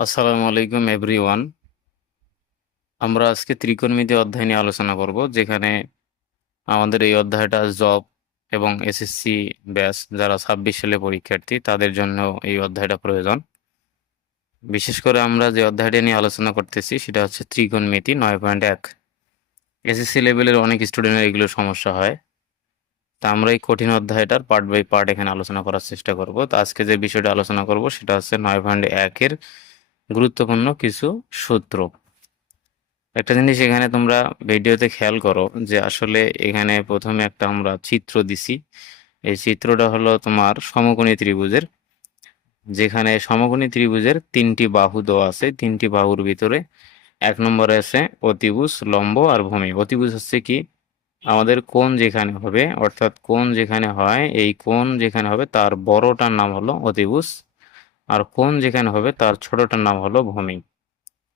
আসসালামু আলাইকুম এভরিওয়ান আমরা আজকে ত্রিকোণমিতি অধ্যায় নিয়ে আলোচনা করব, যেখানে আমাদের এই অধ্যায়টা জব এবং এসএসসি ব্যাস যারা ছাব্বিশ সালে পরীক্ষার্থী, তাদের জন্য এই অধ্যায়টা প্রয়োজন। বিশেষ করে আমরা যে অধ্যায়টা নিয়ে আলোচনা করতেছি, সেটা হচ্ছে ত্রিকোণমিতি নয় পয়েন্ট এক। এসএসসি লেভেলের অনেক স্টুডেন্টের এগুলো সমস্যা হয়। তা আমরা এই কঠিন অধ্যায়টার পার্ট বাই পার্ট এখানে আলোচনা করার চেষ্টা করব। তো আজকে যে বিষয়টা আলোচনা করব, সেটা হচ্ছে নয় পয়েন্ট একের গুরুত্বপূর্ণ কিছু সূত্র। একটা জিনিস এখানে তোমরা ভিডিওতে খেয়াল করো যে আসলে এখানে প্রথমে একটা আমরা চিত্র দিছি। এই চিত্রটা হলো তোমার সমকোণী ত্রিভুজের, যেখানে সমকোণী ত্রিভুজের তিনটি বাহু দেওয়া আছে। তিনটি বাহুর ভিতরে এক নম্বরে আছে অতিভুজ, লম্ব আর ভূমি। অতিভুজ হচ্ছে কি? আমাদের কোন যেখানে হবে, অর্থাৎ কোন যেখানে হয়, এই কোন যেখানে হবে তার বড়টার নাম হলো অতিভুজ। আর কোণ যেখানে হবে, তার ছোটটার নাম হলো ভূমি।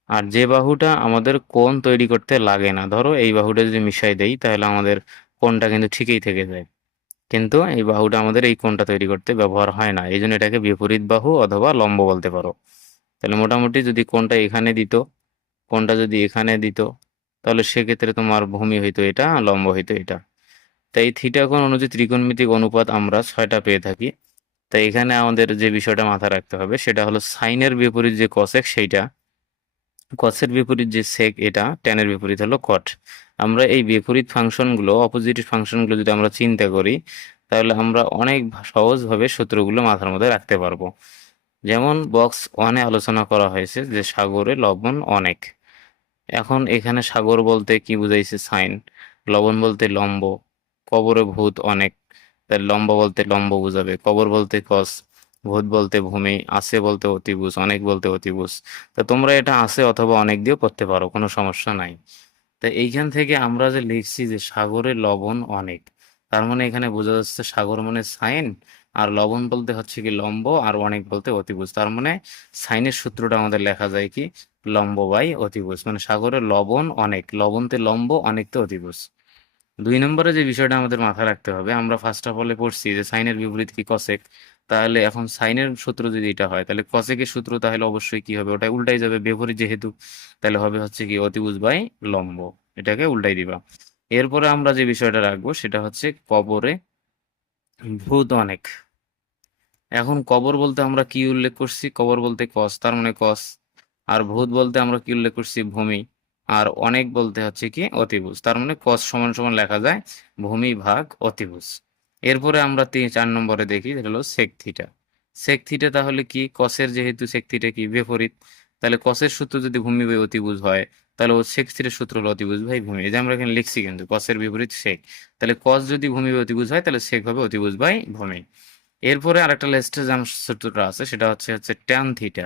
আর যে বাহুটা আমাদের কোণ তৈরি করতে লাগে না, ধরো এই বাহুটা যদি মিশাই দেই, তাহলে আমাদের কোণটা কিন্তু ঠিকই থেকে যায়। কিন্তু এই বাহুটা আমাদের এই কোণটা তৈরি করতে ব্যবহার হয় না, এই জন্য এটাকে বিপরীত বাহু অথবা লম্ব বলতে পারো। তাহলে মোটামুটি যদি কোণটা এখানে দিত, কোণটা যদি এখানে দিত, তাহলে সেক্ষেত্রে তোমার ভূমি হইতো এটা, লম্ব হইতো এটা। তাই থিটা কোণ অনুযায়ী ত্রিকোণমিতিক অনুপাত আমরা ছয়টা পেয়ে থাকি। তাই এখানে আমাদের যে বিষয়টা মাথায় রাখতে হবে, সেটা হলো সাইনের বিপরীত যে কসেক সেইটা কসের বিপরীত যে সেক এটা ট্যানের বিপরীত হলো কট আমরা এই বিপরীত ফাংশনগুলো অপোজিট ফাংশনগুলো যদি আমরা চিন্তা করি, তাহলে আমরা অনেক সহজভাবে সূত্রগুলো মাথার মধ্যে রাখতে পারব। যেমন বক্স ওয়ানে আলোচনা করা হয়েছে যে সাগরে লবণ অনেক। এখন এখানে সাগর বলতে কি বুঝাইছে সাইন লবণ বলতে লম্ব, কবরে ভূত অনেক। তাই লম্ব বলতে লম্ব বুঝাবে, কবর বলতে কস, ভূত বলতে ভূমি আছে বলতে অতিভুজ, অনেক বলতে অতিভুজ। তা তোমরা এটা আছে অথবা অনেক দিয়েও করতে পারো, কোনো সমস্যা নাই। তা এইখান থেকে আমরা যে লিখছি যে সাগরে লবণ অনেক, তার মানে এখানে বোঝা যাচ্ছে সাগর মানে সাইন, আর লবণ বলতে হচ্ছে কি লম্ব, আর অনেক বলতে অতিভুজ। তার মানে সাইনের সূত্রটা আমাদের লেখা যায় কি, লম্ব বাই অতিভুজ মানে সাগরে লবণ অনেক, লবণতে লম্ব, অনেকতে অতিভুজ। দুই নম্বরে যে বিষয়টা আমাদের মাথায় রাখতে হবে, আমরা ফার্স্ট অফ অলে পড়ছি যে সাইনের বিপরীত কি কসেক তাহলে এখন সাইনের সূত্র যদি এটা হয়, তাহলে কসেকের সূত্র তাহলে অবশ্যই কি হবে? ওটা উল্টাই যাবে বিপরীত যেহেতু, তাহলে হবে হচ্ছে কি অতিভুজ বাই লম্ব। এটাকে উল্টাই দিবা। এরপরে আমরা যে বিষয়টা রাখব, সেটা হচ্ছে কবরে ভূত অনেক। এখন কবর বলতে আমরা কি উল্লেখ করছি? কবর বলতে কস তার মানে কস আর ভূত বলতে আমরা কি উল্লেখ করছি? ভূমি। আর অনেক বলতে হচ্ছে কি অতিভুজ। তার মানে কস সমান সমান লেখা যায় ভূমি ভাগ অতিভুজ। এরপরে আমরা তিন, চার নম্বরে দেখি হলো সেক থিটা সেক থিটা তাহলে কি? কসের যেহেতু সেক থিটা কি? বিপরীত। তাহলে কসের সূত্র যদি ভূমি বাই অতিভুজ হয়, তাহলে ও সেক থিটার সূত্র হলো অতিভুজ ভাই ভূমি। এই যে আমরা এখানে লিখছি কিন্তু কসের বিপরীত সেক তাহলে কস যদি ভূমি বাই অতিভুজ হয়, তাহলে সেক হবে অতিভুজ বাই ভূমি। এরপরে আরেকটা যে সূত্রটা আছে, সেটা হচ্ছে হচ্ছে ট্যান থিটা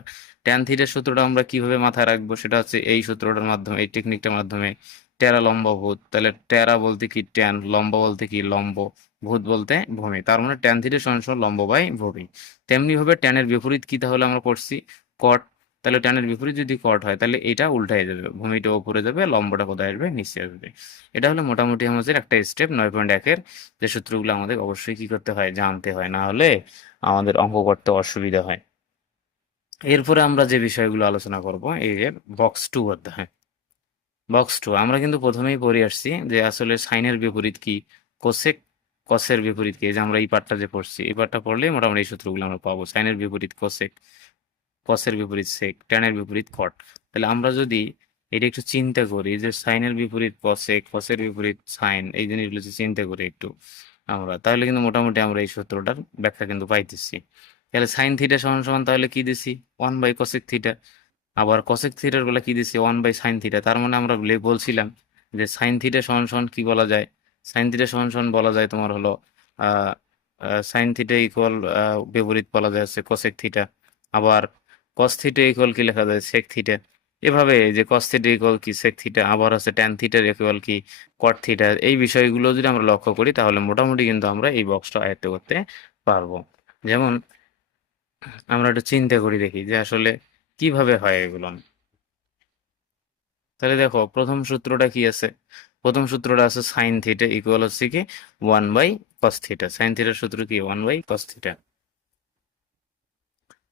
ট্যান থিটার সূত্রটা আমরা কীভাবে মাথায় রাখব? সেটা হচ্ছে এই সূত্রটার মাধ্যমে, এই টেকনিকটার মাধ্যমে। টেরা লম্ব ভূত। তাহলে টেরা বলতে কি ট্যান লম্ব বলতে কি লম্ব ভূত বলতে ভূমি। তার মানে ট্যান থিটা সমান সমান লম্ব বাই ভূমি। তেমনি ভাবে ট্যানের বিপরীত কি তাহলে আমরা করছি কট তাহলে ট্যানের বিপরীত যদি কট হয়, তাহলে এটা উল্টায় যাবে। ভূমিটা উপরে যাবে, লম্বটা কোথায় আসবে? নিচে আসবে। এটা হলো মোটামুটি আমাদের একটা স্টেপ নয় পয়েন্ট একের যে সূত্রগুলো আমাদের অবশ্যই কি করতে হয়? জানতে হয়। না হলে আমাদের অঙ্ক করতে অসুবিধা হয়। এরপরে আমরা যে বিষয়গুলো আলোচনা করব, এই যে বক্স টু অধ্যায়। বক্স টু আমরা কিন্তু প্রথমেই পড়ে আসছি যে আসলে সাইনের বিপরীত কি কোসেক কসের বিপরীত কি যে আমরা এই পার্টটা যে পড়ছি, এই পার্টটা পড়লে মোটামুটি এই সূত্রগুলো আমরা পাবো। সাইনের বিপরীত কোসেক কসের বিপরীত সেক ট্যানের বিপরীত কট তাহলে আমরা যদি এটা একটু চিন্তা করি যে সাইনের বিপরীত কসেক কসের বিপরীত সাইন এই জিনিসগুলো চিন্তা করি একটু আমরা, তাহলে কিন্তু মোটামুটি আমরা এই সূত্রটার ব্যাখ্যা কিন্তু পাইতেছি। তাহলে সাইন থিটা সমান সমান তাহলে কি দিছি? ওয়ান বাই কসেক থিটা আবার কসেক থিটারগুলো কি দিছি? ওয়ান বাই সাইন থিটা তার মানে আমরা বলছিলাম যে সাইন থিটা সমান সমান কি বলা যায়? সাইন থিটা সমান সমান বলা যায় তোমার হলো সাইন থিটা ইকুয়াল বিপরীত বলা যায় হচ্ছে কসেক থিটা আবার কস থিটা ইকুয়াল কি লেখা যায়? সেক থিটা এভাবে যে কস থিটা ইকুয়াল কি সেক থিটা আবার হচ্ছে ট্যান থিটার ইকুয়াল কি কট থিটা এই বিষয়গুলো যদি আমরা লক্ষ্য করি তাহলে মোটামুটি কিন্তু আমরা এই বক্সটা আয়ত্ত করতে পারব। যেমন আমরা একটু চিন্তা করি দেখি যে আসলে কীভাবে হয় এগুলো। তাহলে দেখো, প্রথম সূত্রটা কি আছে? প্রথম সূত্রটা আছে সাইন থিটা ইকুয়াল হচ্ছে কি one by cos theta sine থিটার সূত্র কি? ওয়ান বাই কস থিটা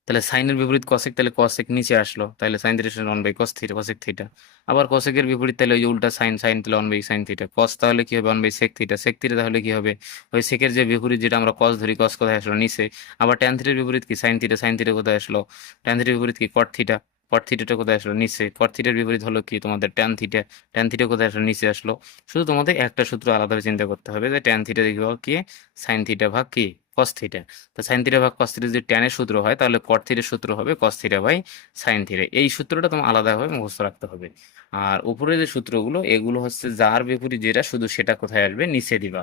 তাহলে সাইনের বিপরীত কসেক তাহলে কসেক নিচে আসলো। তাহলে sine theta one by cos theta cosec theta আবার কসেকের বিপরীত তাহলে ওই উল্টা সাইন সাইন তাহলে one by sine theta cos তাহলে কি হবে? One by sec theta sec theta তাহলে কি হবে? ওই সেকের যে বিপরীত যেটা আমরা কস ধরি কস কোথায় আসলো? নিচে। আবার ট্যান থিটার বিপরীত কি? সাইন থিটা সাইন থিটা কোথায় আসলো? ট্যান থিটার বিপরীত কি? কট থিটা কট থিটাটা কোথায় আসলো? নিচে। কট থিটার বিপরীত হলো কি? তোমাদের ট্যান থিটা ট্যান থিটা কোথায় আসলো? নিচে আসলো। শুধু তোমাদের একটা সূত্র আলাদাভাবে চিন্তা করতে হবে যে ট্যান থিটা দেখবে কি? সাইন থিটা ভাগ কি? কস থিটা তো সাইন থিটা ভাগ কস থিটা যদি ট্যানের সূত্র হয়, তাহলে কট থিটার সূত্র হবে cos theta by sine theta এই সূত্রটা তোমার আলাদাভাবে মুখস্থ রাখতে হবে। আর উপরে যে সূত্রগুলো, এগুলো হচ্ছে যার বিপরীত যেটা, শুধু সেটা কোথায় আসবে? নিচে দিবা।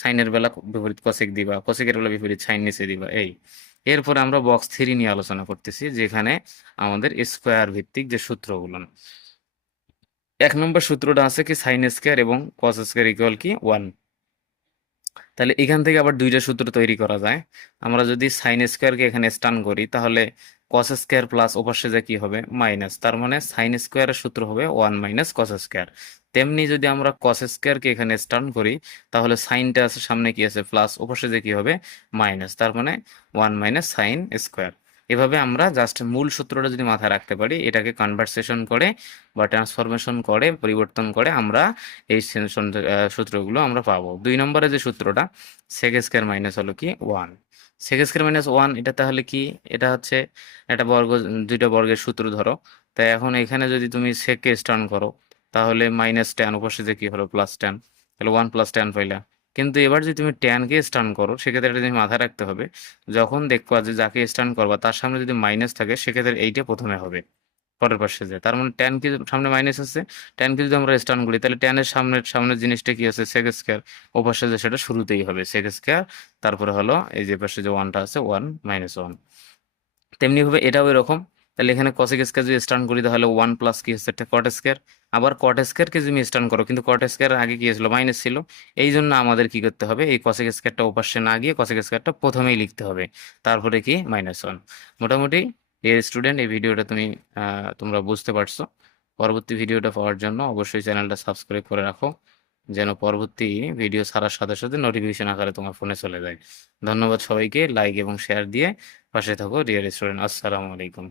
সাইনের বেলা বিপরীত কসেক দিবা কসেকের বেলা বিপরীত সাইন নিচে দিবা, এই। এরপরে আমরা বক্স থ্রি নিয়ে আলোচনা করতেছি, যেখানে আমাদের স্কোয়ার ভিত্তিক যে সূত্রগুলো। এক নম্বর সূত্রটা আছে কি সাইন স্কোয়ার এবং কস স্কোয়ার ইকুয়াল কি? ওয়ান তাহলে এখান থেকে আবার দুইটা সূত্র তৈরি করা যায়। আমরা যদি সাইন স্কোয়ারকে এখানে স্টান করি, তাহলে কস স্কোয়ার প্লাস ওপাশে যে কি হবে? মাইনাস তার মানে সাইন স্কোয়ারের সূত্র হবে ওয়ান মাইনাস কস স্কোয়ার তেমনি যদি আমরা কস স্কোয়ারকে এখানে স্টান করি, তাহলে সাইনটা আছে সামনে কি আছে? প্লাস ওপাশে যে কি হবে? মাইনাস তার মানে ওয়ান মাইনাস সাইন স্কোয়ার এভাবে আমরা জাস্ট মূল সূত্রটা যদি মাথায় রাখতে পারি, এটাকে কনভার্সেশন করে বা ট্রান্সফরমেশন করে, পরিবর্তন করে আমরা এই সূত্রগুলো আমরা পাবো। দুই নম্বরে যে সূত্রটা সেক স্কোয়ার মাইনাস হলো কি? One sec square minus one এটা তাহলে কি? এটা হচ্ছে একটা বর্গ, দুইটা বর্গের সূত্র ধরো। তাই এখন এখানে যদি তুমি সেককে স্টার্ন করো, তাহলে মাইনাস টেন যে কি হলো? প্লাস টেন তাহলে ওয়ান প্লাস টেন পাইলা। কিন্তু এবার যদি তুমি টেনকে স্টার্ন করো, সেক্ষেত্রে এটা তুমি মাথায় রাখতে হবে। যখন দেখবা যে যাকে স্টার্ন করবা, তার সামনে যদি মাইনাস থাকে, সেক্ষেত্রে এইটা প্রথমে হবে, পরের পাশে যে। তার মানে টেন কি সামনে মাইনাস আছে? টেন কি যদি আমরা স্টার্ন করি, তাহলে টেনের সামনের সামনের জিনিসটা কি আছে? সেক স্কোয়ার ও পাশে যে সেটা শুরুতেই হবে সেক স্কোয়ার তারপরে হলো এই যে পাশে যে ওয়ানটা আছে ওয়ান মাইনাস ওয়ান তেমনিভাবে এটাও এরকম। তাহলে এখানে কসেক স্কোয়ার যদি স্টার্ন করি তাহলে ওয়ান প্লাস কি হচ্ছে? একটা কট স্কোয়ার আবার কট স্কোয়ারকে যদি স্টার্ন করো, কিন্তু কট স্কোয়ার আগে কি ছিল? মাইনাস ছিল। এই জন্য আমাদের কি করতে হবে? এই কসেক স্কোয়ারটা ওপাশে না গিয়ে কসেক স্কোয়ারটা প্রথমেই লিখতে হবে। তারপরে কি? মাইনাস ওয়ান মোটামুটি ডিয়ার স্টুডেন্ট এই ভিডিওটা তুমি তোমরা বুঝতে পারছ। পরবর্তী ভিডিওটা পাওয়ার জন্য অবশ্যই চ্যানেলটা সাবস্ক্রাইব করে রাখো, যেন পরবর্তী ভিডিও ছাড়ার সাথে সাথে নোটিফিকেশন আকারে তোমার ফোনে চলে যায়। ধন্যবাদ সবাইকে। লাইক এবং শেয়ার দিয়ে পাশে থাকো ডিয়ার স্টুডেন্ট আসসালামু আলাইকুম।